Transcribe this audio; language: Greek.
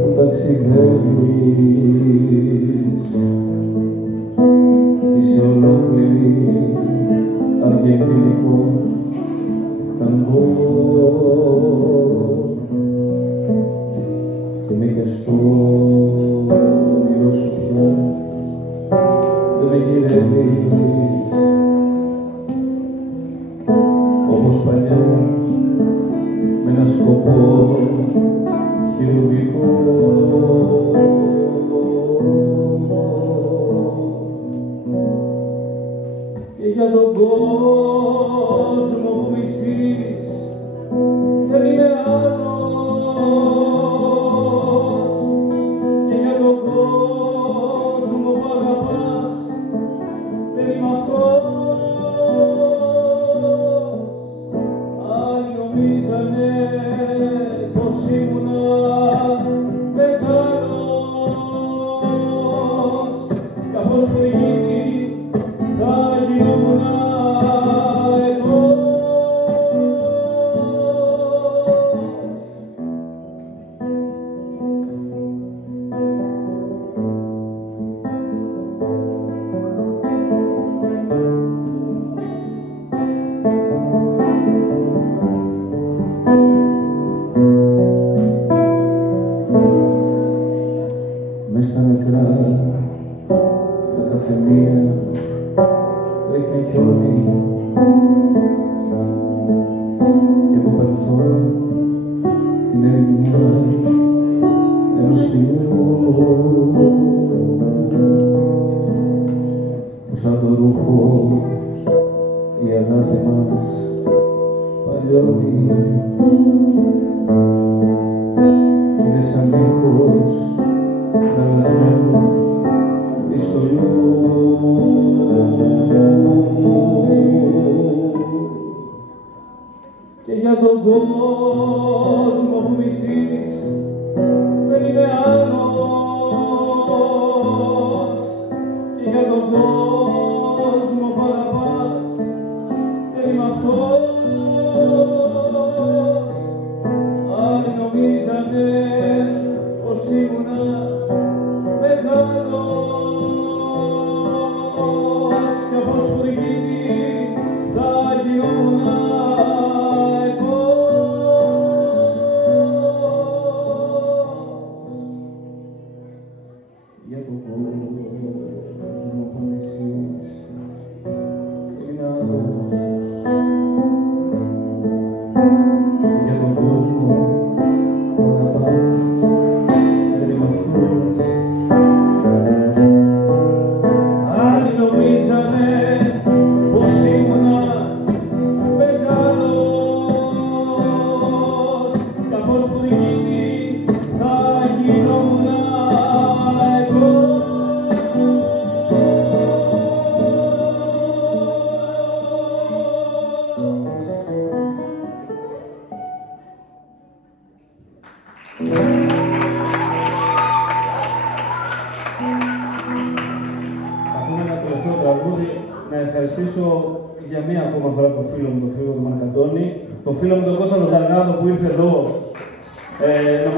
που ταξιδεύεις είσαι ολόκληρη αργεντινικό ταγκό και μήχες στο όνειρο σου πια δεν με γυρεύεις όπως παλιά με ένα σκοπό χειρουργικό. Και για τον κόσμο που μισείς δεν είμαι άλλος, και για τον κόσμο που αγαπάς δεν είμαι αυτός. Άλλοι νομίζανε πως ήμουνα μεγάλος, κάπως φρυγίδι θα γινόμουν εγώ. Μες στα νεκρά τα καφενεία ρίχνει χιόνι κι εγώ περθώ την ερημιά ενός θυμού που σαν το ρούχο η αγάπη μας παλιώνει κι είναι σαν ήχος χαλασμένο πιστολιού. Και για τον κόσμο που μισείς δεν είμαι άλλος, και για τον κόσμο που αγαπάς δεν είμαι αυτός. Άλλοι νομίζανε πως ήμουνα μεγάλος, κι όπως φρυγίδι θα γινόμουν εγώ. Για τον κόσμο που μισείς είναι άλλος, και για τον κόσμο που αγαπάς δεν είμαι αυτός. Άλλοι νομίζανε πως ήμουνα μεγάλος, κάπως φρυγίδι θα γινόμουν εγώ. Αφού ένα τελευταίο τραγούδι, να ευχαριστήσω για μία ακόμα φορά τον φίλο μου, τον Μαρκαντώνη, τον φίλο μου τον Κώστα τον Ταλγάδο που ήρθε εδώ